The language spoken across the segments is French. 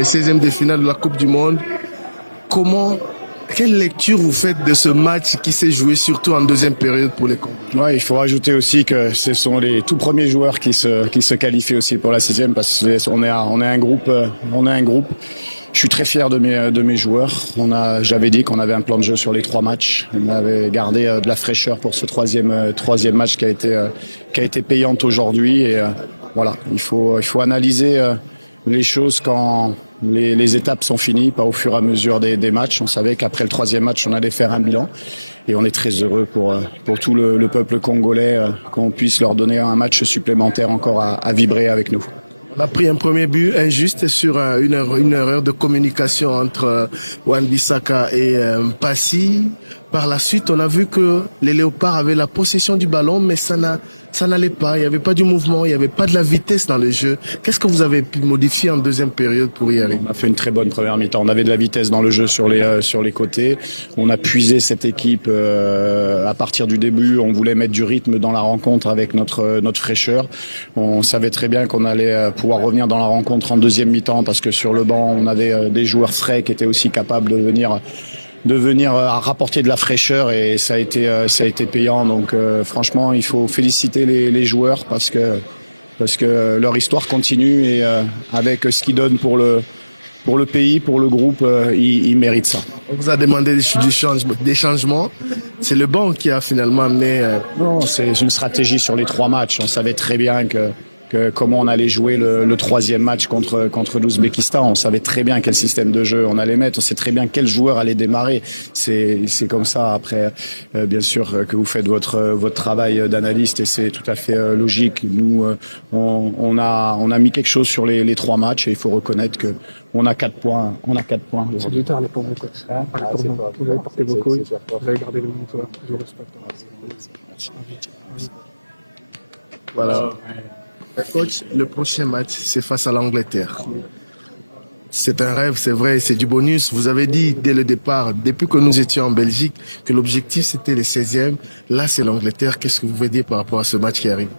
Les 16e de finale de la Coupe du Monde. Quelle lecture vous faites de ce match qui s'est joué surtout en deuxième période pour les Congolais? Ouais, il faut rajouter aussi que ce sont les tout premiers joueurs qui se qualifient aussi pour la 6e parce qu'on est un groupe. Je suis très fier de mes joueurs. J'avais dit qu'on avait un plan de jeu sur les 3 matchs. On avait gardé de la fraîcheur pour ce troisième match qui a été payante aujourd'hui. Et voilà, il faut analyser les choses quand les étapes sont finies, pas au fur et à mesure des matchs. On savait qu'après le 3e match, on allait faire un bilan. Et on est très heureux pour tout le peuple congolais qu'on puisse leur donner un match supplémentaire encore à vibrer avec nous. On a pris un premier but injuste sur une erreur de communication entre Wan-Bissaka et Passy. Par la suite, on a vu que les Léopards avaient la possession du ballon, mais ça n'allait pas. Il n'y avait pas du mouvement, il n'y avait pas de la vitesse dans le jeu. Qu'est-ce que vous avez pu modifier en deuxième période pour y arriver? On a fait une très bonne première mi-temps. On avait de la vitesse dans le jeu sur les côtés. On a puisé cette équipe à partir du début. On voulait mettre du rythme dans la rencontre avec notre fraîcheur. On savait très bien qu'on allait pouvoir revenir dans la rencontre en deuxième mi-temps parce que sur le banc, on avait des joueurs frais qui étaient aussi capables de venir à rapporter de la fraîcheur et ça a été payant. Donc franchement, il faut féliciter les joueurs parce que leur histoire continue et avec ce qu'ils donnent pour le pays, pour le groupe, ils méritent ça. On vous a demandé des changements. C'est le banc qui a finalement amené... Non, c'est une stratégie sur les 3 matchs. On savait très bien que comment on allait jouer le 3e match contre l'Ouzbékistan. On savait très bien quel système de jeu on allait mettre. On sait très bien quel joueur allait démarrer. C'est comme ça. Après, bien sûr que vous faites votre travail d'analyste et c'est tout à fait logique. Nous, on a mis quelque chose sur les 3 matchs et il faut reconnaître que on a 4 points. C'est du tard, les pour vous, coach. Vous avez porté vos couilles, vous avez gardé le montoir. Je vous respecte. Voilà. Coach, le prochain match, c'est face à l'Angleterre. C'est un rêve, c'est vrai, c'est du bonus. Vous avez dit dès le départ, depuis que nous étions en Belgique, que l'objectif c'était les 16e. Là, c'est l'Angleterre. Qu'est-ce que vous pouvez dire par rapport à ce match qui arrive?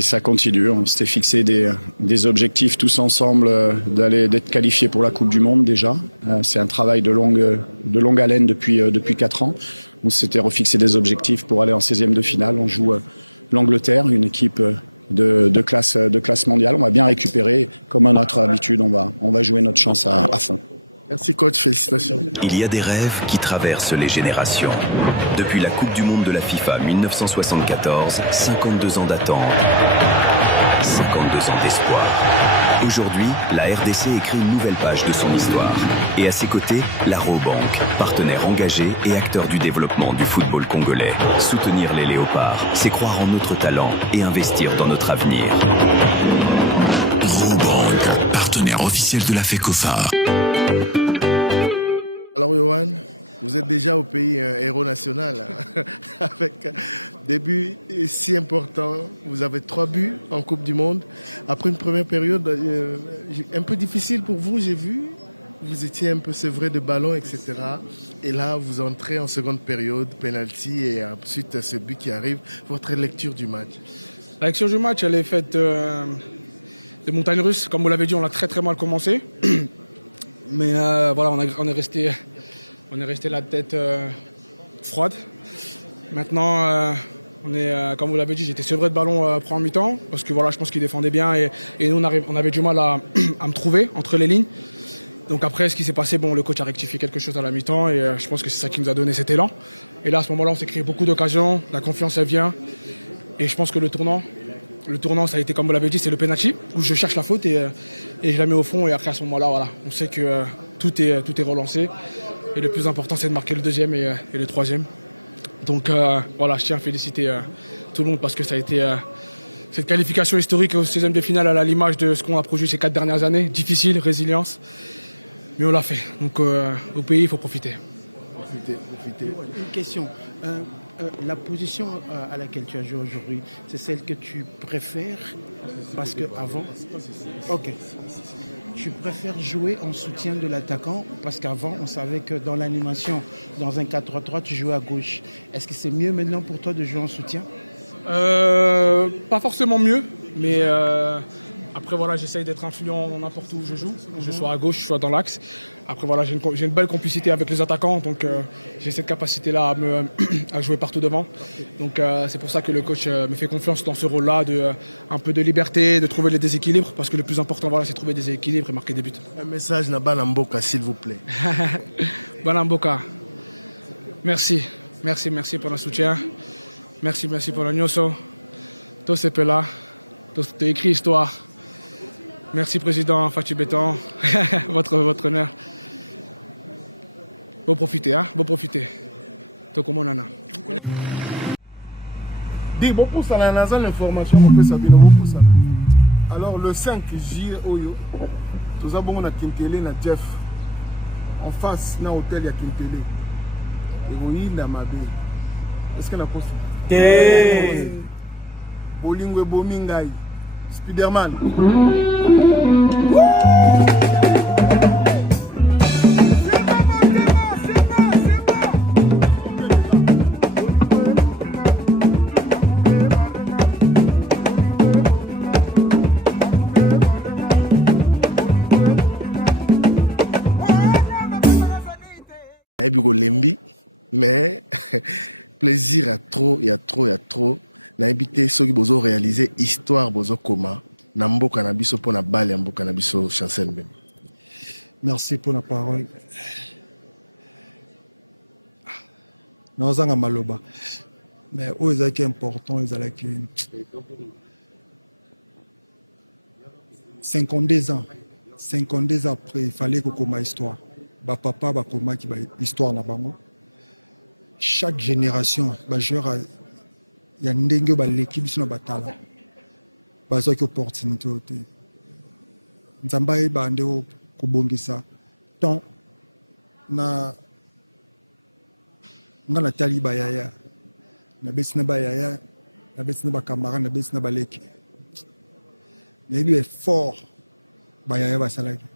Ça continue. On s'était fixé des objectifs tous ensemble d'être qualifiés pour la Coupe du Monde déjà. C'est un travail de longue haleine depuis 4 ans. On s'était refixé des objectifs pour aller en 16e de finale. On joue l'Angleterre, une équipe de classe mondiale. On va bien récupérer. Comme à notre habitude, on va jouer notre chance à fond. Merci coach, félicitations. Il y a des rêves qui traversent les générations. Depuis la Coupe du Monde de la FIFA 1974, 52 ans d'attente, 52 ans d'espoir. Aujourd'hui, la RDC écrit une nouvelle page de son histoire. Et à ses côtés, la Rabobank, partenaire engagé et acteur du développement du football congolais. Soutenir les Léopards, c'est croire en notre talent et investir dans notre avenir. Rabobank, partenaire officiel de la FECOFA. Alors Yohan, vous êtes déjà au pays héros national avec des buts si importants. Vous avez 3 buts en Coupe du Monde. Après une première période un peu difficile pour vous, j'ai vu. Vous étiez un peu sevré de ballon, etc. Et là, vous entrez en seconde période, penalty et ensuite ce but qui arrive. Votre lecture du match? La lecture du match, elle est faite de montagne russe. Comme vous l'avez dit, on a très très mal commencé. Mais voilà, on est resté la tête froide. Maintenant, comme vous l'avez dit, j'étais sevré de ballon pour en mi-temps parce que voilà, je pense qu'il défendait bien et nous on avait du mal à me trouver entre les lignes. Donc après, ce qui s'est passé, le coach a rectifié quelque chose à la mi-temps et je pense que c'est ça qui nous a donné cet élan. Et là, à ce moment-là, on s'est créé beaucoup d'occasions, la confiance elle vient et je pense que le tournant, ça a été, comme vous l'avez dit, c'est le penalty où je cherche la faute et je la mets au fond. Et après, à ce moment-là, voilà, on sait que tout est relancé. Et le plus important, c'est de marquer le 2e et le 3e. Donc voilà, je tiens à féliciter tout le monde parce que ça a été cette qualification historique au 16e de finale à l'image de ce qu'on a produit ces 4 dernières années. Difficile, résilience, mais on l'a fait. Donc au pays, il faut profiter. Profitez. Une question. La position à laquelle tu as joué aujourd'hui, c'est celle que tu préfères parce que avant. Ok. Tu préfères jouer en soutien de l'attaquant parce qu'avant, on savait que dans l'animation, dans un 4-3-3, tu jouais à gauche. Est-ce que c'est mieux maintenant pour toi de jouer en soutien? Pas forcément mieux, mais Après, voilà, j'essaye d'être influent n'importe où je joue. Je sois à gauche, je sois dans l'axe. Après, voilà, j'ai une belle complicité avec les attaquants. Donc, j'ai cette capacité-là à jouer partout devant. Donc, c'est pour ça que le coach me fait confiance dans ce rôle-là, un peu de liberté, de trouver les déséquilibres. Parce que le plus important, voilà, c'est trouver des équilibres et marquer des buts. Un message à Banamboka, s'il vous plaît. Banamboka, merci. Merci pour le soutien. Merci pour le Nyoso. Tout ce là. Tout écrit histoire. Merci président Fatou Béton, votre honneur. Bon profiter, hein? Bon profiter. Tokomonana. Dis, bon pour ça, on a l'information, on peut savoir, bon pour ça. Alors le 5 juillet, tout ça, on a Kintele, na Jeff. En face, na hôtel, il y a Kintele. Héroïne, la Mabé. Est-ce qu'on a possible? Bolingwe Bomingai. Spiderman. Lembi, mais plaisir à trop, il y a trop. Na habité ceux qui bozo réaliser histoire bozo koma na mboka na biso pona balle ya mboka na biso Chancel Mbemba. Merci pour la parole. Nazanga maloba. Mais où est-ce qui est important, ils allaient que 52 ans après, il fallait que koma histoire. Ba papa ba koma qui ba histoire na bango. Chaque génération ba joueur il y a ndenge ba l'équipe sur batala bazo ki opportunité te nzamba e bande o kubongisa tant na ngana tali ba yaya na besina ba yaya na besina ba kamara na besina ba leki na il est fort ba yaya ba salaki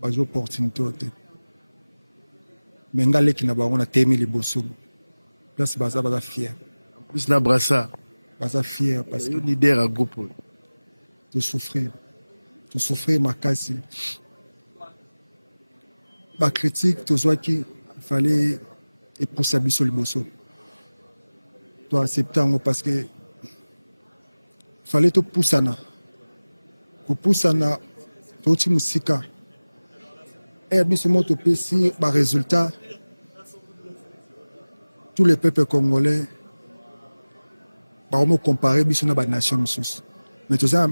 bazo opportunité te mais ngaleki na bango na temi liboso place baza fier. Plus na brassa. Baza fier parce que leader à groupe. De souffrir ma casse. Ba critique to soit qui fallait et pour sa biso liboso. Toi accepter parce que fallait to poussana. Ko poussana to ti musika. Et biso moto pesi ba résultat tous les peuples congolais par comparer biso na ba nation misusu mais tout ça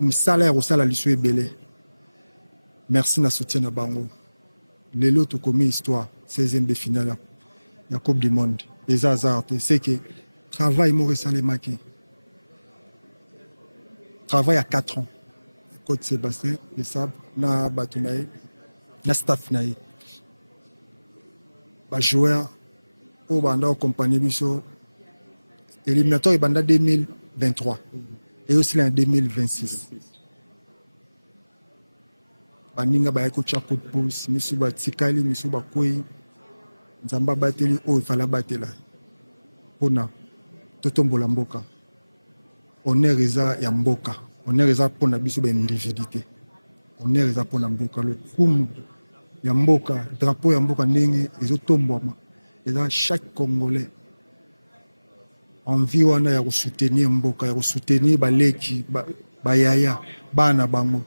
un salaire au salaire liso belé merci na soutien na bango lelo to comme histoire 16e finale la Coupe du monde les hasards c'est que travail Maurice Salemaki travail à 4 ans Côte Sébastien les Sables na Batunaï na staff naï ba joueur au banda compagnie biso éliminatoire banda 2023 et aussi en 2026 baninga ba ko chako pousse misu ba tikali misu ba koi nzamba bateli o fala batela pona totombola mboka honneur eza ya mboka honneur eza pona biso ba individualité honneur eza pona mboka le kumu ya mboka drapeau ya mboka ndenge ezotombwama eza chaque Congolais envie wana ya soutenir mboka ya soutenir baleki bayaya bana bango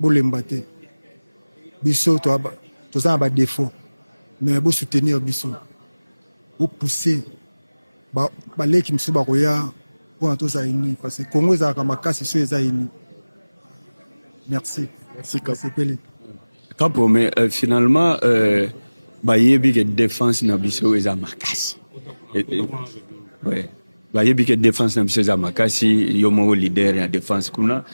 bolemba te biso to za ba défaut mais bo soutenir biso bo pousser baleki misu ba koya pour to za ini parce que Congo za ka makasi so za ini merci Kapele Kapo mais finalement bayebi que défense na biso eza makasi. Ouais. Bayebi que défense na biso eza makasi yo mo leader ya défense kuna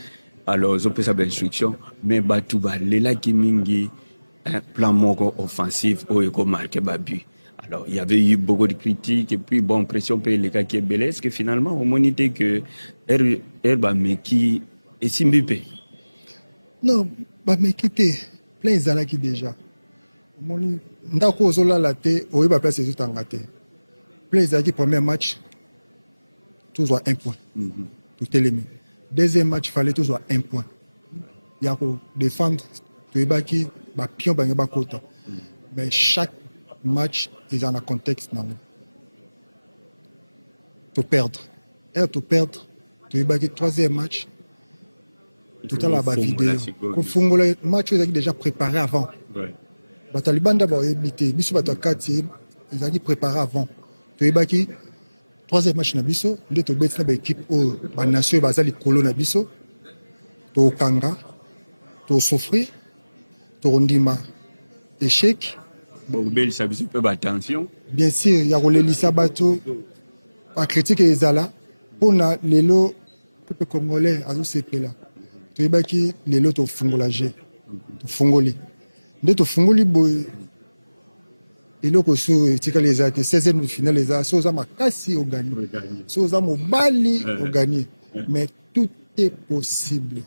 alors zo pesa ba instruction mais batu ba lela ki mingi un plan moko offensif o eko marqué ba but. Alors il y avait eu beaucoup de critiques et puis bon pression pour les cas qui est belle est-ce que finalement on monite que Herba Meki et Simbipe. Non, ba Meki te plein ezalaki déjà. Moni ndako ozola la te oyeba place ezotanga te. Plein ezalaki premier match toujours 1 point. Tout est aimé. Deuxième match, il fallait toujours 1 point. Il y a défendre, mais chaque match, il y a un contexte. Tu perdre. Et tu perdre, tu es troisième match. Tout à l'heure, la vidéo. Le match, vous avez déjà préparé avant. Les talibans d'abord évité. Ils ont préparé avant. Tu es troisième match, tu es une équipe où la nation est les colons. Tu es Kanga, tu es souffrir, tu es échec. Bien sûr, il y a les Lissabato, la critique et les ala. Pour les lots, les Congolais, à ce là. Tu es baki les lots au fongolagé, au fongoli. Dès que fongoli boy, et là que sur les a 16e de finale les a, ça m'a cassé au gagné, ça m'a bali au gagné. Mais tout est possible,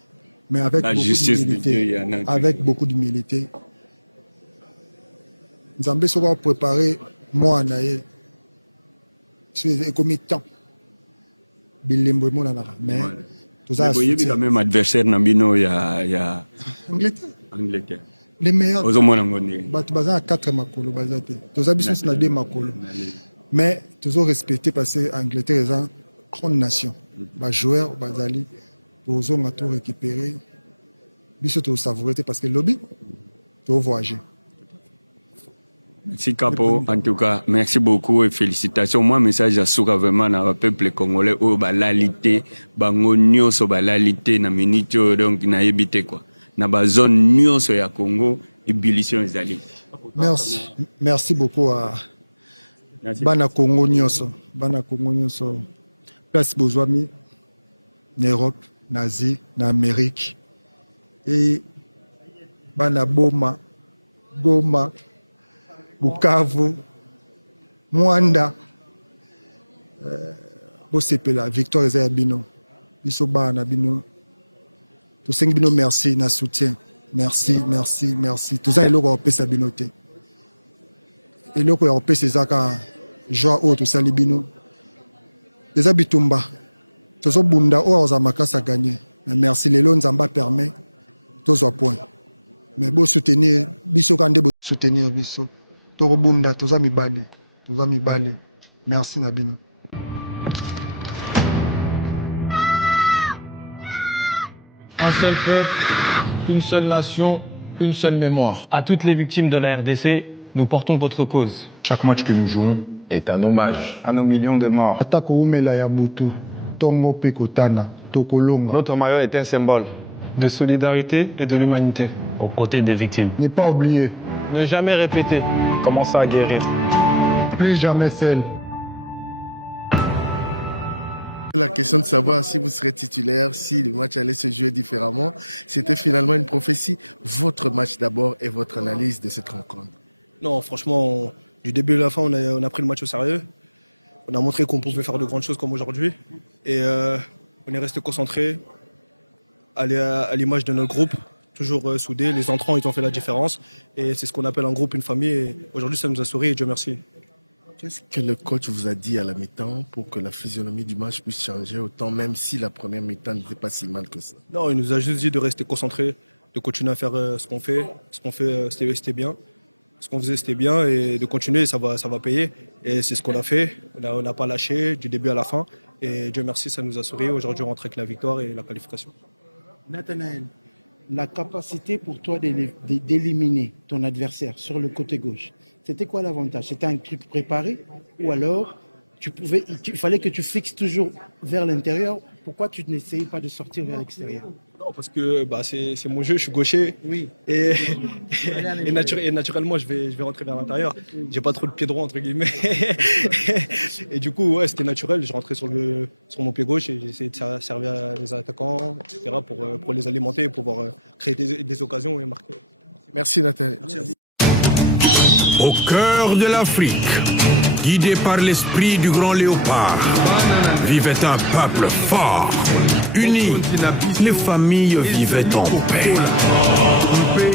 mais avec beaucoup d'humilité, avec beaucoup d'humilité. Nzambe sera préparé moi naé sur les commettants. Bilembo mon là, mais il y a même adversaire Nambino, il y a Angleterre. Les meilleurs. Baza à 4 makolo bazate. Tous habitants na 2 makolo. Mais toujours respecté parce que Angleterre est une grande nation. Les joueurs bazali tous ont tout récupéré. Biso to savourer parce que lobby to voyager. Merci Capo, en tout cas, merci beaucoup et félicitations. Moi, message à Souka vraiment dans le peuple congolais, où balalité, bango nyonso balalité na minito donc na yebite quoi. Na ba zone nyonso ya Congo ébullition ezali. Merci beaucoup à Bana Congo nyonso, place bozwami na Europe, na Asie, na Amérique et Bana Boma, Goma, Bukavu, Mwanda, Bosepela, Victor Ezayabino, Bisoba Nabino, tous cinq bino merci, na soutien, merci. Tous ça est là qu'on peut s'abinoter. Et là qu'on peut se zaka joie au tout ça libino. Les habitumba, tous au bunda au ozamaka ça gagné. Merci les lois nzamba permet tous au point. Mais beau soutenir, biso kande beau soutenir biso. Torobunda, toza mibale. Merci Nabino. Un seul peuple, une seule nation, une seule mémoire. À toutes les victimes de la RDC, nous portons votre cause. Chaque match que nous jouons est un hommage à nos millions de morts. Atako umela ya butu, tongo pekotana, tokolonga. Notre maillot est un symbole de solidarité et de l'humanité. Aux côtés des victimes. Ne pas oublier. Ne jamais répéter. Commencer à guérir. Plus jamais seul. La question de savoir si vous serez titulaire, si le match allait se jouer différemment, c'était finalement une prophétie. Votre match d'abord et votre analyse de cette rencontre. Non, franchement, du début à la fin, on a pris le match au sérieux. On a montré qu'on pouvait faire de grandes choses comme aujourd'hui. Et on est resté concentré à l'image de notre groupe. Toujours soudés, les entrants ils ont fait la différence et c'est ce qu'on appelle un groupe, une famille et aujourd'hui ça nous a souri et Dieu merci. Qu'est-ce que le coach vous a dit à la mi-temps pour que la physionomie du match puisse changer autant même si la première mi-temps n'était pas si mal que ça? Non, il nous a juste dit de rester concentré, de continuer à faire ce qu'on fait. Ce qu'on fait c'était bien, ce qu'on faisait c'était bien et de continuer ça va payer et c'est ce qu'on a fait. On n'a pas lâché du début à la fin et Dieu merci ça nous a souri. Aujourd'hui on rentre avec la victoire et la qualification. Nathanaël, la capacité pour toi d'éliminer ton adversaire sur le côté gauche, c'était quoi l'avantage? C'était un truc préparé ou alors il fallait que tu fixes toujours vers l'intérieur? Pourquoi tu n'essayais pas de sortir vers l'extérieur? Non, parce que c'est mon jeu, je suis gaucher. Oui. Et naturellement, je vais rentrer vers l'intérieur. J'ai pas trop de pied droit, entre guillemets. Et du coup, ouais, c'était naturel. Je rentrais sur mon pied gauche et j'essayais de servir les attaquants, etc., pour les alimenter et pouvoir créer des occasions et marquer. Merci Nathalie. Au cœur de l'Afrique, guidé par l'esprit du grand léopard, vivait un peuple fort, uni. Les familles vivaient en paix.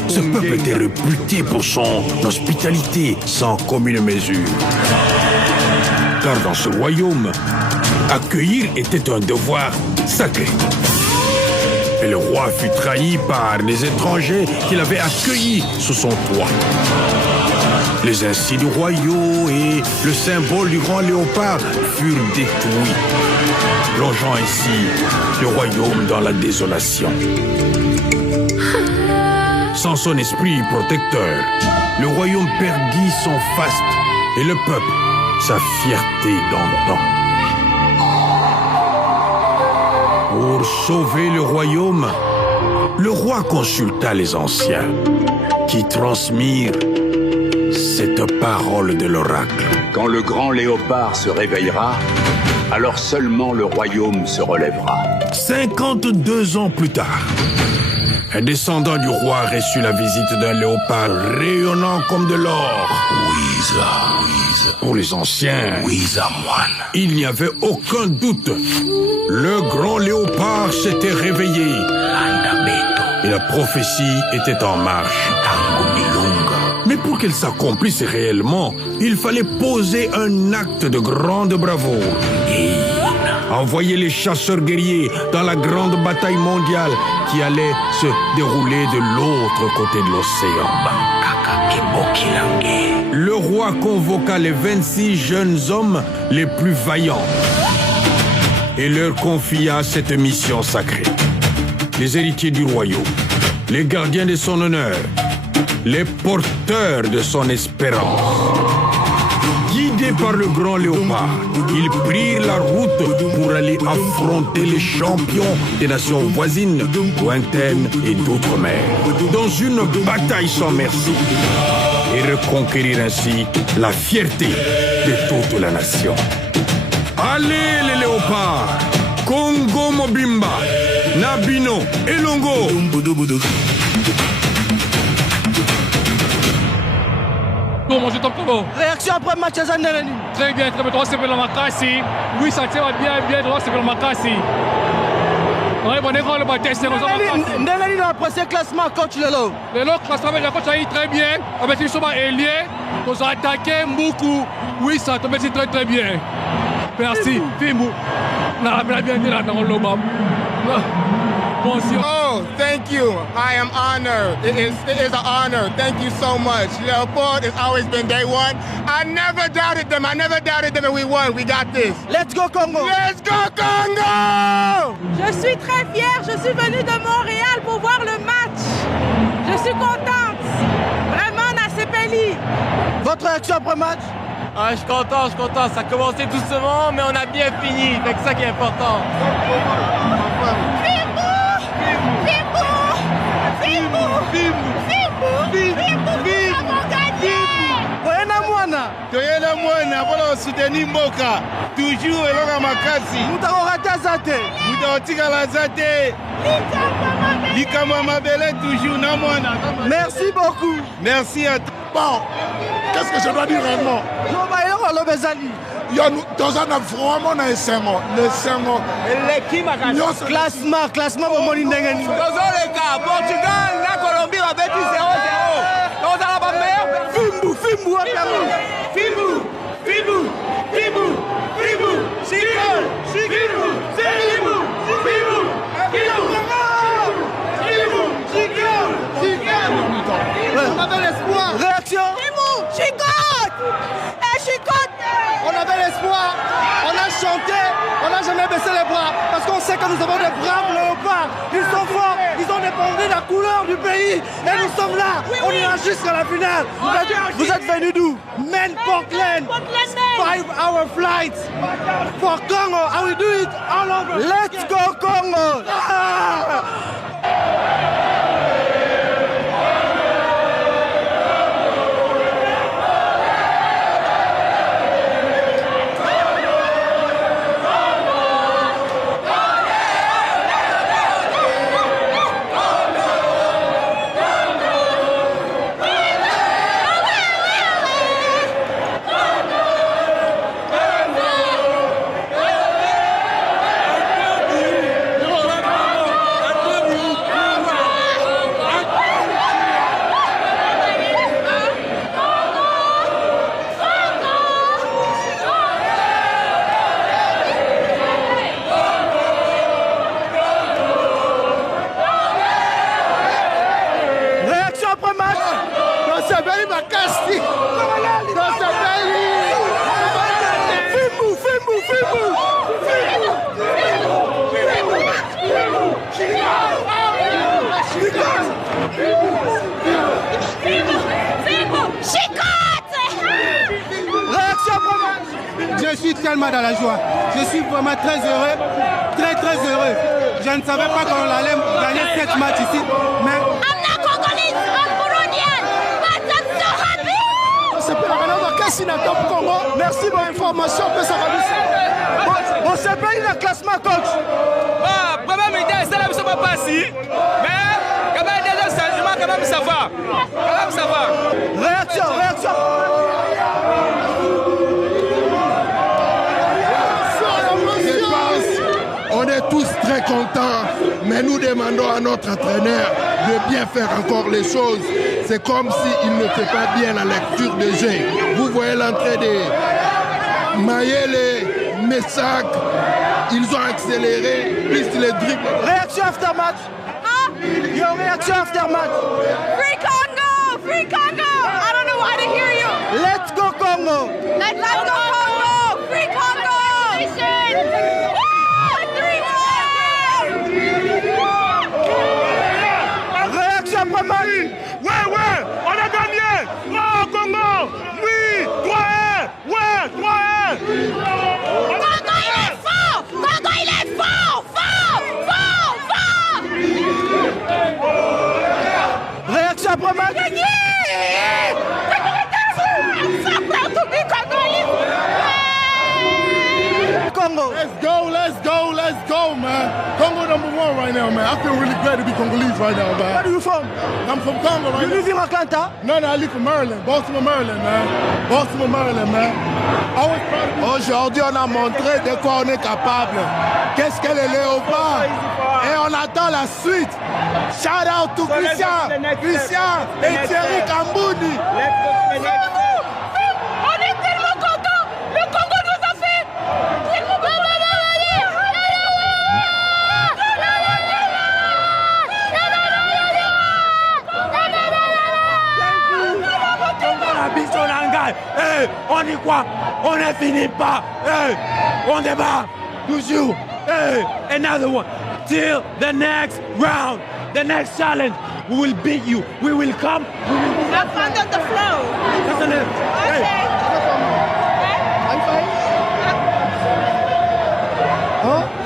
Ce peuple était réputé pour son hospitalité sans commune mesure. car dans ce royaume, accueillir était un devoir sacré. Et le roi fut trahi par les étrangers qu'il avait accueillis sous son toit. Les insignes royaux et le symbole du grand léopard furent détruits, plongeant ainsi le royaume dans la désolation. Sans son esprit protecteur, le royaume perdit son faste et le peuple sa fierté d'antan. Pour sauver le royaume, le roi consulta les anciens qui transmirent cette parole de l'oracle. Quand le grand léopard se réveillera, alors seulement le royaume se relèvera. 52 ans plus tard, un descendant du roi reçut la visite d'un léopard rayonnant comme de l'or. Pour les anciens, il n'y avait aucun doute. Le grand léopard s'était réveillé. Et la prophétie était en marche. Mais pour qu'elle s'accomplisse réellement, il fallait poser un acte de grande bravoure. Envoyer les chasseurs guerriers dans la grande bataille mondiale qui allait se dérouler de l'autre côté de l'océan. Le roi convoqua les 26 jeunes hommes les plus vaillants et leur confia cette mission sacrée. Les héritiers du royaume, les gardiens de son honneur, les porteurs de son espérance. Guidés par le grand léopard, ils prirent la route pour aller affronter les champions des nations voisines, lointaines et d'outre-mer, dans une bataille sans merci, et reconquérir ainsi la fierté de toute la nation. Allez les léopards, Congo Mobimba, Nabino et Longo. Comment je t'en prie. Réaction après match à Zandelani. Très bien, très bien. Droit c'est pour Makassi. Oui, ça tient bien. Droit c'est pour Makassi. Ouais, bon, on est grand le bâtiment. Ndelani dans le premier classement, coach Lelo. Le classement, le coach a eu très bien. Avec une somme ailier, on a attaqué beaucoup. Oui, ça tombe très très bien. Merci. Fimou. On a bien dit là dans le lobe. Oh, thank you. I am honored. It is an honor. Thank you so much. Leopold has always been day one. I never doubted them, and we won. We got this. Let's go Congo. Let's go Congo. Je suis très fière. Je suis venue de Montréal pour voir le match. Je suis contente. Vraiment, Nasepeli. Votre réaction après match? Ah, je suis content. Ça a commencé doucement, mais on a bien fini. C'est ça qui est important. Toyena mwana pour soutenir Mboka toujours elonga makasi mutakokata zate mutakotikala zate likambo mabele toujours na mwana. Merci beaucoup. Merci à toi. Bon, qu'est-ce que je dois dire réellement? Dans un vraiment na esengo le sengo classement bomoni ndenge nini tozoleka Portugal na Colombie babeti 0-0 tozala ba meilleur fimbu On avait l'espoir. Réaction. On avait l'espoir, on a chanté, on n'a jamais baissé les bras parce qu'on sait que nous avons des braves léopards. Ils sont forts, ils ont défendu la couleur du pays et nous sommes là. On ira jusqu'à la finale. Vous êtes venus d'où? Men Portland. 5-hour flight for Congo. I will do it all over. Let's go Congo. Réaction après-match. Je suis tellement dans la joie. Je suis vraiment très heureux, très heureux. Je ne savais pas qu'on allait gagner cette match ici, mais... I'm not Congolese, I'm Burundian, but I'm so happy! C'est pour la Makassi na Top Congo. Merci pour l'information, on s'est payé le classement, coach. Première médaille, c'est là où ça va passer. Mais, quand même, deuxième changement, quand même, ça va. Réaction. On est tous très contents, mais nous demandons à notre entraîneur de bien faire encore les choses. C'est comme s'il ne fait pas bien la lecture de jeu. Vous voyez l'entrée de Mayele, Messac, ils ont accéléré, plus les dribbles. Réaction after match. Your réaction after match. Free Congo! Free Congo! I don't know why to hear you. Let's go Congo! Let's go Congo! Free Congo! Réaction après match. Ouais, on a gagné. Oh, Congo. Oui, 3-1. Ouais, 3-1. Congo, il est fort. Congo, il est fort. Réaction après match. Congo. Let's go, man. Congo #1 right now, man. I feel really great to be Congolese right now, man. Where are you from? I'm from Congo right now. You live in Atlanta? No, I live in Maryland. Baltimore, Maryland, man. Aujourd'hui, on a montré de quoi on est capable. Qu'est-ce que les léopards? Et on attend la suite. Shout out to Christian et Thierry Kambouni. On est tellement contents. Le Congo nous a fait tellement Hey, on y croit, on ne finit pas. Hey, on débat toujours. Hey, another one. Till the next round, the next challenge. We will beat you. We will come. Have fun on the flow.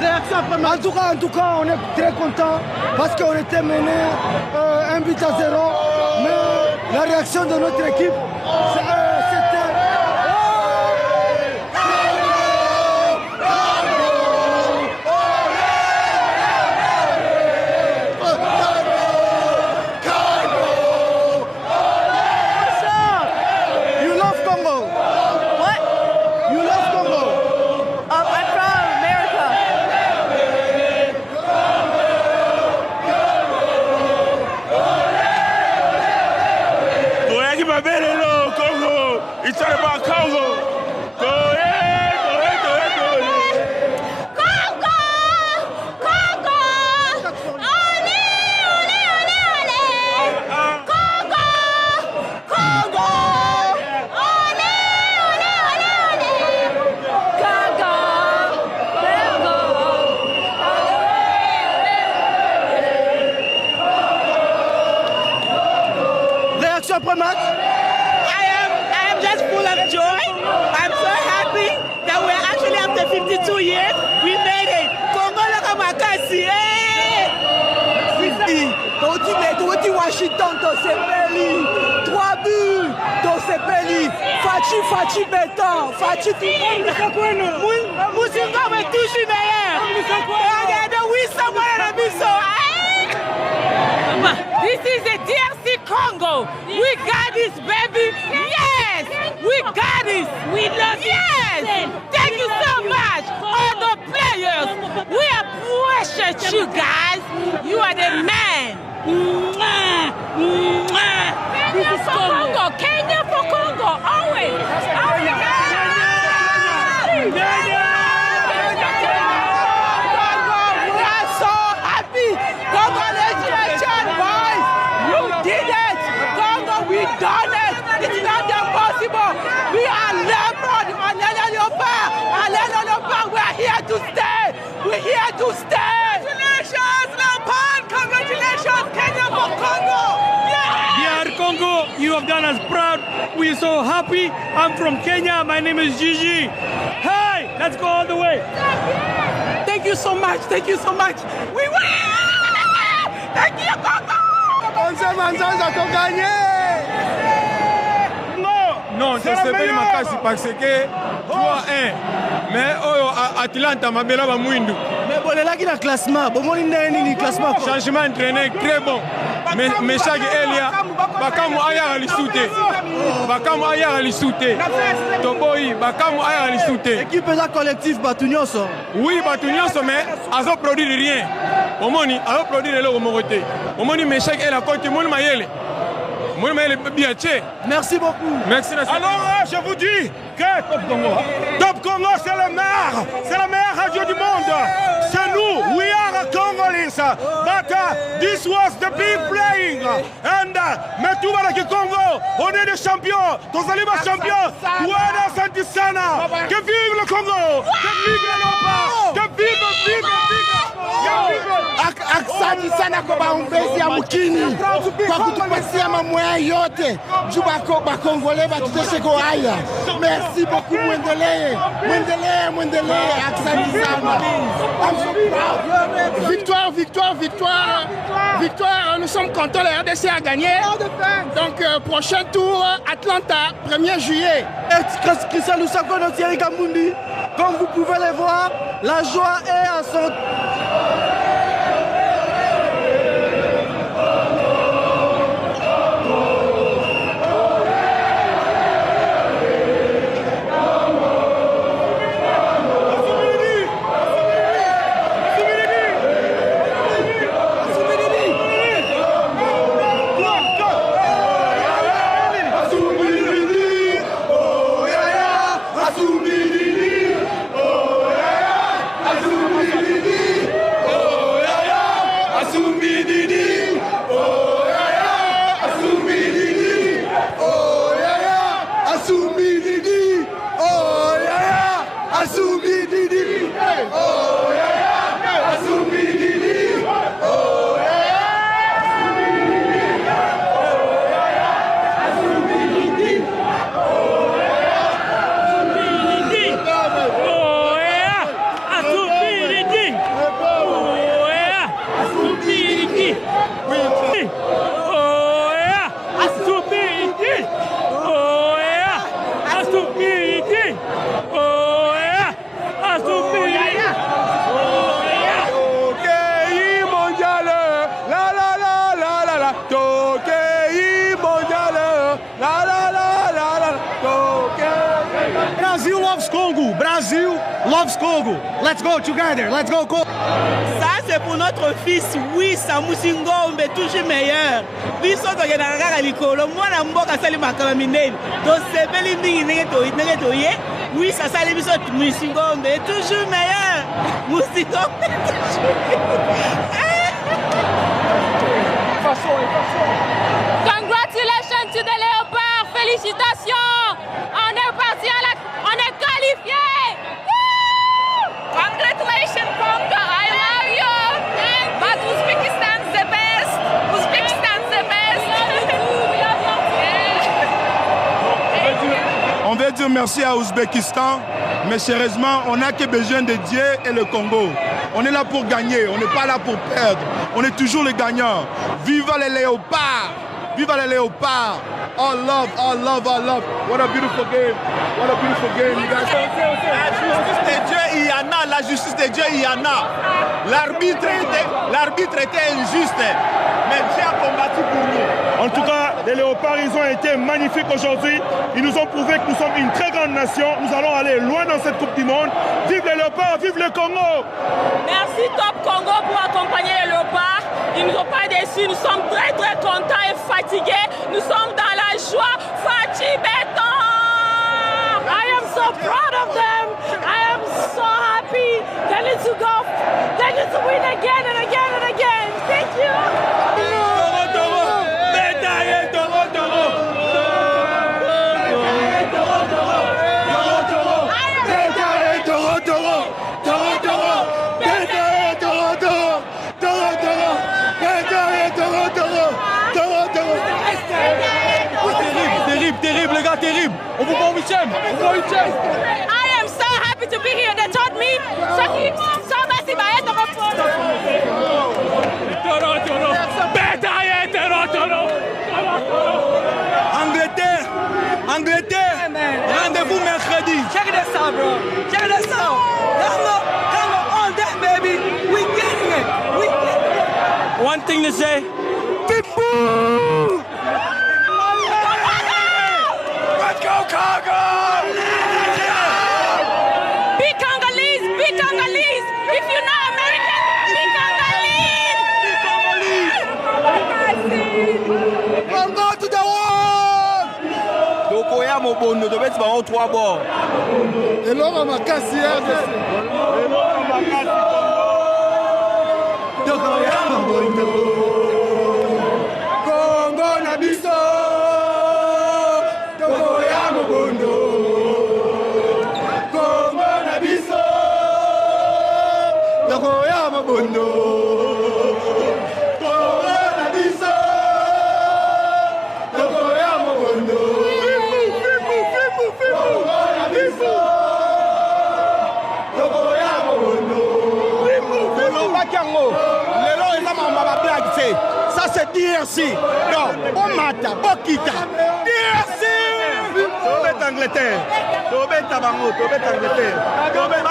Réaction après match. En tout cas, on est très content parce qu'on était mené 1 but à 0. Mais la réaction de notre équipe, c'était... You love Congo? What? You love Congo? I'm from America. Congo. It's all about Congo. Go ahead. Congo! Congo! Olé! Congo! Congo! Olé! Congo! Réaction après match? I am just full of joy. I'm so happy that we're actually after 52 years, we made it. Congo loka makasi. Toti Washington, Tosepeli, 3 buts, Tosepeli, Fachi Béton, Fachi Musinga me touche d'ailleurs. Regarde, oui, ça va la biso. This is a DRC Congo. We got this, baby. Yes, we got this. We love you. Yes, thank you so much, all the players. We appreciate you guys. You are the man. Kenya for Congo. Kenya for Congo. Always. Done it! It's not impossible! We are Leopard! We are here to stay! We're here to stay! Congratulations, Leopard! Congratulations, Kenya for Congo! You have done us proud. We are so happy. I'm from Kenya. My name is Gigi. Hey, let's go all the way. Thank you so much. Thank you so much. We win! Thank you, Congo! On s'est gagné. Non, c'est le meilleur parce que 3-1. Mais Atlanta mabela ba mwindu. Mais bolela ki na classement, bomoni ndeni ni classement. Changement entraîneur très bon. Mais chaque Elia bakamu aya alisute. Bakamu aya alisute. Toboyi bakamu aya alisute. Équipe za collectif Batunyonso. Oui, Batunyonso mais azo produire rien. Omoni azo produire le mokote. Omoni mais chaque Elia côté mon mayele. Merci beaucoup. Merci. Alors, je vous dis que Top Congo, c'est le meilleur. C'est la meilleure radio du monde. C'est nous. We are Congolese. But this was the big playing. And mais tout va avec Congo. On est des champions. Tous allez les champions. Voilà Santi Sana. Que vive le Congo. Que vive le Léopard. Que vive. Asante sana kwa baombezi ya mukini kwa kutupatia mamwaya yote juu bakongole batutesheko haya. Merci beaucoup, mwendelee. Asante sana. Victoire, nous sommes contents, la RDC a gagné. Donc prochain tour, Atlanta, 1er juillet. Christian Lusako, Thierry Kamundi, comme vous pouvez le voir, la joie est à son... Brazil loves Congo. Let's go together. Let's go Congo. Ça c'est pour notre fils. Oui, Samusi Ngombe toujours meilleur. Biso to yena kaka likolo. Mwana mboka sali makama minene. To sebeli mingi nenge to ye. Oui, ça sali biso Musi Ngombe toujours meilleur. Musi Ngombe toujours. Congratulations to the Léopard. Félicitations. On est parti on est qualifié. Congratulations, Congo. I love you. But Uzbekistan's the best. Uzbekistan's the best. On veut dire merci à Ouzbékistan, mais sérieusement, on n'a que besoin de Dieu et le Congo. On est là pour gagner, on n'est pas là pour perdre. On est toujours les gagnants. Viva les léopards! Viva les léopards! All love, all love, all love. What a beautiful game. What a beautiful game, you guys. La justice de Dieu, il y en a. La justice de Dieu, il y en a. L'arbitre était injuste, mais Dieu a combattu pour nous. En tout cas, les léopards, ils ont été magnifiques aujourd'hui. Ils nous ont prouvé que nous sommes une très grande nation. Nous allons aller loin dans cette Coupe du Monde. Vive les léopards, vive le Congo! Merci Top Congo pour accompagner les léopards. Ils ne nous ont pas déçus. Nous sommes très très contents et fatigués. Nous sommes dans la joie. Fatih Béton! I am so proud of them. I am so happy. They need to go. They need to win again and again and again. Thank you. Toro, On vous voit 8e. I am so happy to be here. They told me, Angleterre, rendez-vous mercredi. Check this out, bro. Check this out. Congo, all that, baby. We getting it. One thing to say. People! Let's go, Congo! Be Congolese, be Congolese. If you're not American, be Congolese. Congo to the world! Tokoya Mobondo, to beti ba 3 bords. Elora makasi RDC. Elora makasi Congo. Tokoya Mobondo. Congo na biso. Tokoya Mobondo. Congo na biso. Tokoya Mobondo. Ça c'est DRC. Non, Omata, Bokita. DRC. Tobet Angleterre. Tobet Tabango, Tobet Angleterre. Tobet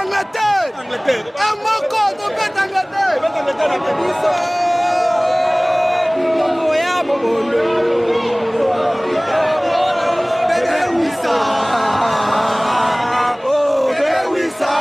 Angleterre. Un moko, Tobet Angleterre. Tobet Angleterre. Tokoya Mobondo. Bébé Wissa. Oh, Bébé Wissa.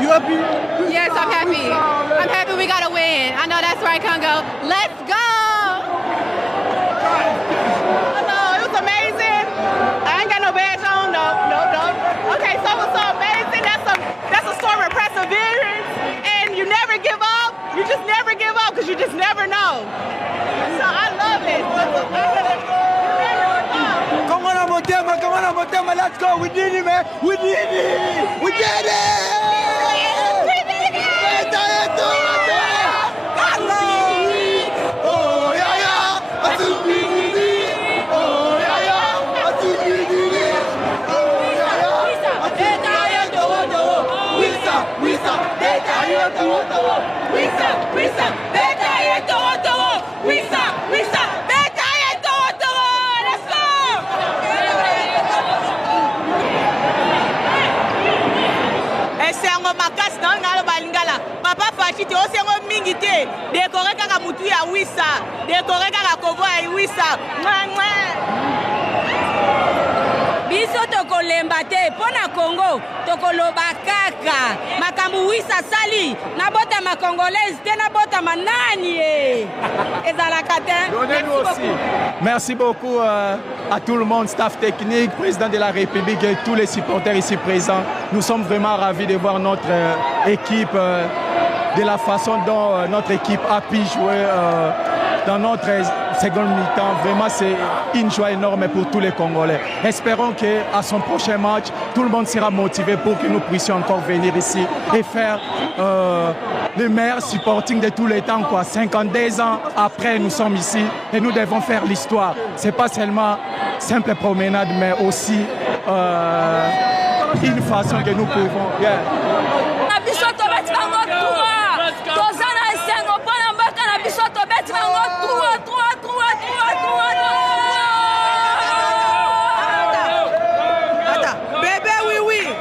You happy? Yes, I'm happy. I'm happy we got to win. I know that's right, Congo. Let's go! No, it was amazing. I ain't got no badge on, no. Okay, so it was so amazing. That's a story of perseverance, and you never give up. You just never give up because you just never know. So I love it. Come on, Motema, let's go. We did it, man. We did it. We did it. Papa Fachiti osengo mingi te décorer kaka mutu ya Wissa décorer kaka kovo ya Wissa biso tokolemba te pona Congo tokoloba kaka makambu Wissa sali nabota ma congolaise te nabota manani ezalaka te. Merci beaucoup à tout le monde, staff technique, président de la République et tous les supporters ici présents. Nous sommes vraiment ravis de voir notre équipe, de la façon dont notre équipe a pu jouer dans notre seconde mi-temps. Vraiment, c'est une joie énorme pour tous les Congolais. Espérons qu'à son prochain match, tout le monde sera motivé pour que nous puissions encore venir ici et faire le meilleur supporting de tous les temps. 52 ans après, nous sommes ici et nous devons faire l'histoire. Ce n'est pas seulement simple promenade, mais aussi une façon que nous pouvons. Yeah. Bébé, oui.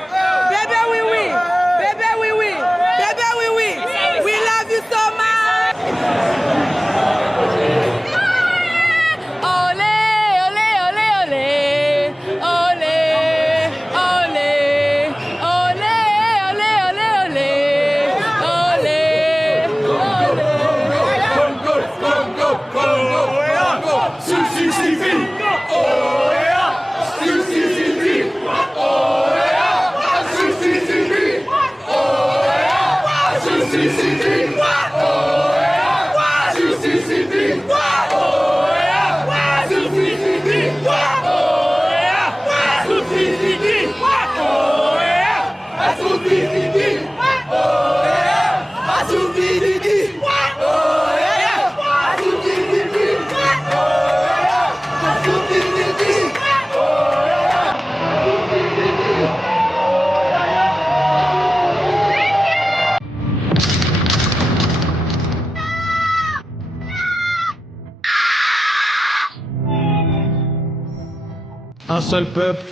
Un seul peuple,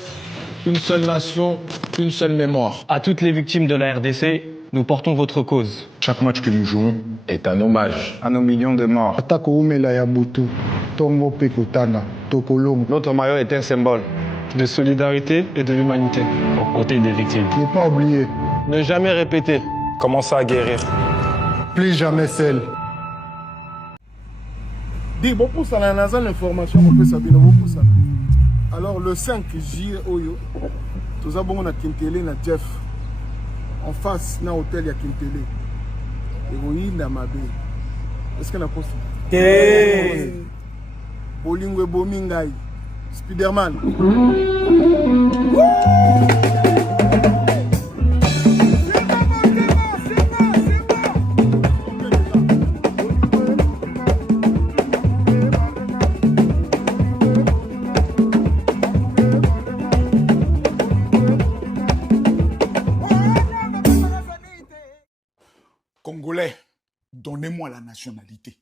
une seule nation, une seule mémoire. À toutes les victimes de la RDC, nous portons votre cause. Chaque match que nous jouons est un hommage à nos millions de morts. Notre maillot est un symbole de solidarité et de l'humanité. Aux côtés des victimes. Ne pas oublier. Ne jamais répéter. Commencez à guérir. Plus jamais seul. Dis, beaucoup ça n'a pas l'information, on peut savoir beaucoup ça. Alors le 5 juillet, tout ça bon na Kintele na Jeff. En face na hôtel ya Kintele. Héroïne na Mabé. Est-ce qu'on a posté? Bolingo Bomingai. Spiderman. Congolais, donnez-moi la nationalité.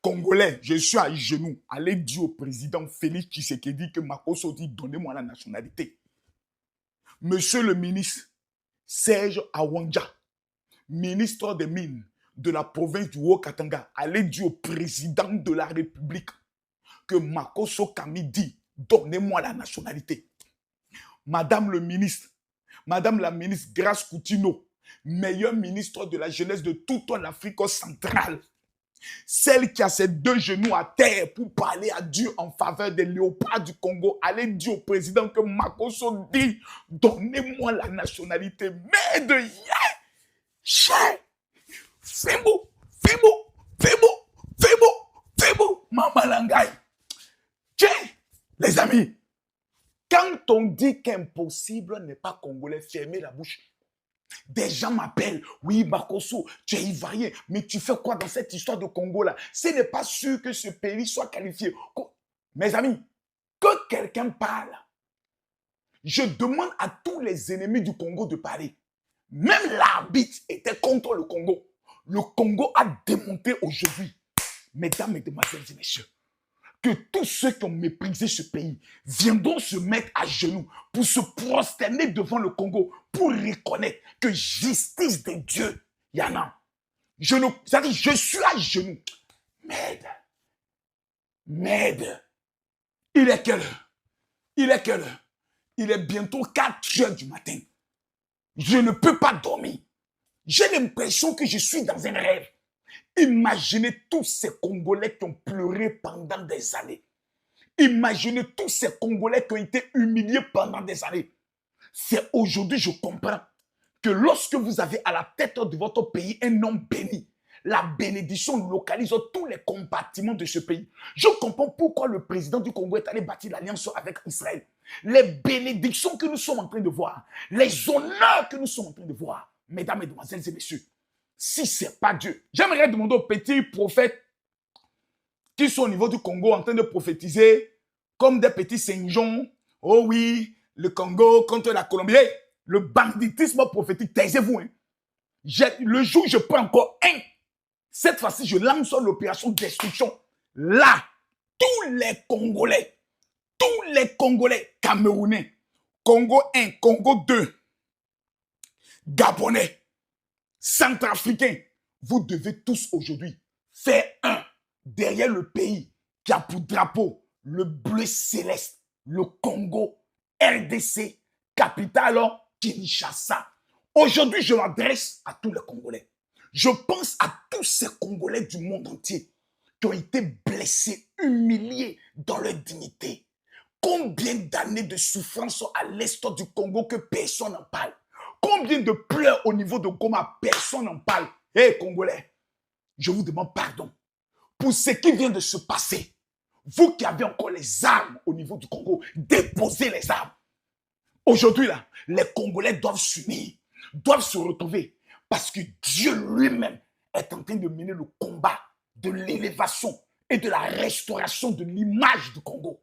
Congolais, je suis à genoux. Allez dire au président Félix Tshisekedi que Makosso dit donnez-moi la nationalité. Monsieur le ministre Serge Awandja, ministre des Mines de la province du Haut-Katanga, allez dire au président de la République que Makosso Kami dit donnez-moi la nationalité. Madame le ministre, Madame la ministre Grace Coutinho, meilleure ministre de la jeunesse de toute l'Afrique centrale. Celle qui a ses deux genoux à terre pour parler à Dieu en faveur des léopards du Congo. Allez dire au président que Makosso dit donnez-moi la nationalité. Mais de Febo, Maman Langai. Tiens, les amis, quand on dit qu'impossible n'est pas congolais, fermez la bouche. Des gens m'appellent, oui Makosso, tu es ivoirien, mais tu fais quoi dans cette histoire de Congo là? Ce n'est pas sûr que ce pays soit qualifié. Mes amis, que quelqu'un parle. Je demande à tous les ennemis du Congo de parler. Même l'arbitre était contre le Congo. Le Congo a démonté aujourd'hui. Mesdames, mesdemoiselles et messieurs, que tous ceux qui ont méprisé ce pays viendront se mettre à genoux pour se prosterner devant le Congo, pour reconnaître que justice de Dieu, il y en a. C'est-à-dire, je suis à genoux. Merde. Il est quelle heure? Il est bientôt 4 heures du matin. Je ne peux pas dormir. J'ai l'impression que je suis dans un rêve. Imaginez tous ces Congolais qui ont pleuré pendant des années. Imaginez tous ces Congolais qui ont été humiliés pendant des années. C'est aujourd'hui, je comprends, que lorsque vous avez à la tête de votre pays un homme béni, la bénédiction localise tous les compartiments de ce pays. Je comprends pourquoi le président du Congo est allé bâtir l'alliance avec Israël. Les bénédictions que nous sommes en train de voir, les honneurs que nous sommes en train de voir, mesdames, mesdemoiselles et messieurs, si ce n'est pas Dieu, j'aimerais demander aux petits prophètes qui sont au niveau du Congo en train de prophétiser comme des petits Saint-Jean. Oh oui, le Congo contre la Colombie. Le banditisme prophétique, taisez-vous. Hein. Le jour où je prends encore un, cette fois-ci, je lance l'opération destruction. Là, tous les Congolais camerounais, Congo 1, Congo 2, Gabonais, Centrafricains, vous devez tous aujourd'hui faire un derrière le pays qui a pour drapeau le bleu céleste, le Congo, RDC, capitale Kinshasa. Aujourd'hui, je m'adresse à tous les Congolais. Je pense à tous ces Congolais du monde entier qui ont été blessés, humiliés dans leur dignité. Combien d'années de souffrance à l'est du Congo que personne n'en parle? Combien de pleurs au niveau de Goma, personne n'en parle? Hé, Congolais, je vous demande pardon pour ce qui vient de se passer. Vous qui avez encore les armes au niveau du Congo, déposez les armes. Aujourd'hui, là, les Congolais doivent s'unir. doivent se retrouver parce que Dieu lui-même est en train de mener le combat de l'élévation et de la restauration de l'image du Congo.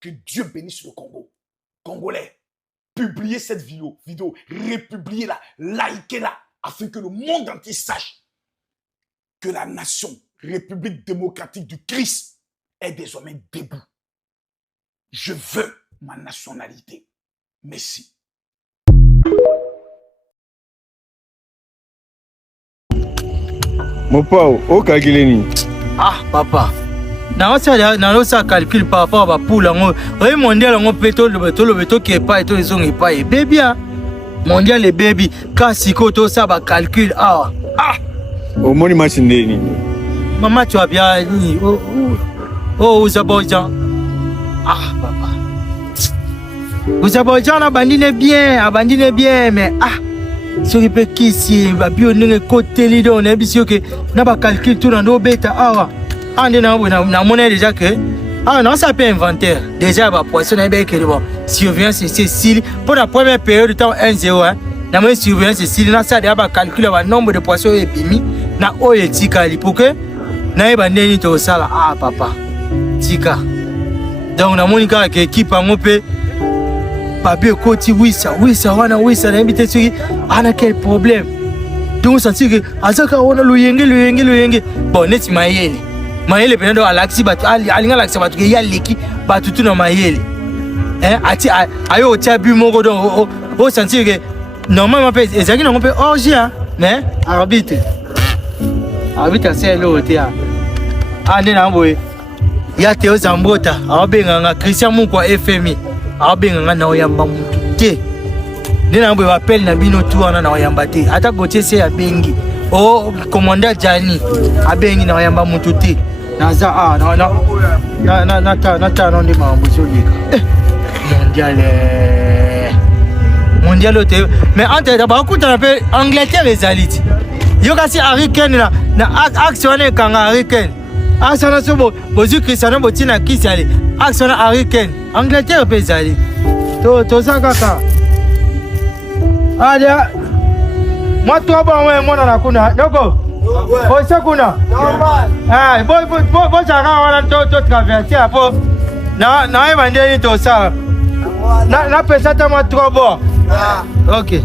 Que Dieu bénisse le Congo. Congolais, publiez cette vidéo, republiez-la, likez-la, afin que le monde entier sache que la nation République démocratique du Christ est désormais debout. Je veux ma nationalité. Merci. Mon pao, au Kagileni. Ah, papa. Dans ça calcul par rapport à pour l'ango. Oui, mondial on peut tout le béton qui est pas et tout les ont pas et baby. Mondial les baby. Kasiko tout ça va calcul. Ah. Au moni machine. Maman tu as bien ni. Oh, aux Abidjan. Ah, papa. Aux Abidjan abandonné bien, mais sur les petits ici, va bien on côté lido on est bien que n'a pas calcul tout dans nos bêta. On a monnaie déjà que non ça peut inventaire déjà va poisson est bien que bon surveillance c'est Cécile pour la première période de temps 1-0 hein la moyenne surveillance c'est Cécile na ça déjà va calculer le nombre de poissons et bimi na oye tika li pour que na eba ndeni to sala papa tika donc na monika que équipe en pe papier côté oui ça na invité sur ana quel problème donc ça dit que azaka on a le yenge bon net mayele penado alaxi batu alinga alaxi batu ya leki batu tu na mayele ati ayo tia bu moko donc au sentir que normalement pe ezaki na pe orgia mais arbitre c'est l'autre ande na boye ya Théo Zambota abenga Christian Mukwa FMI abenga na oyamba mutu te ndena boye appel na bino tu wana na oyamba te ata gote se ya bengi commandant Jani abengi na oyamba mutu te naza nata non de mambo zolika mondial te mais entre ba kuta na pe Angleterre ezaliti yo kasi Harry Kane na action na kanga Harry Kane asana so bozu Cristiano botina kisale action na Harry Kane Angleterre pe ezali to zakaka adia moi toi bon moi na kuna yoko Osakuna. Bo chaka wana to traverser hapo. Na eba ndeni to ça. Na pesa ta moi trop bon. OK.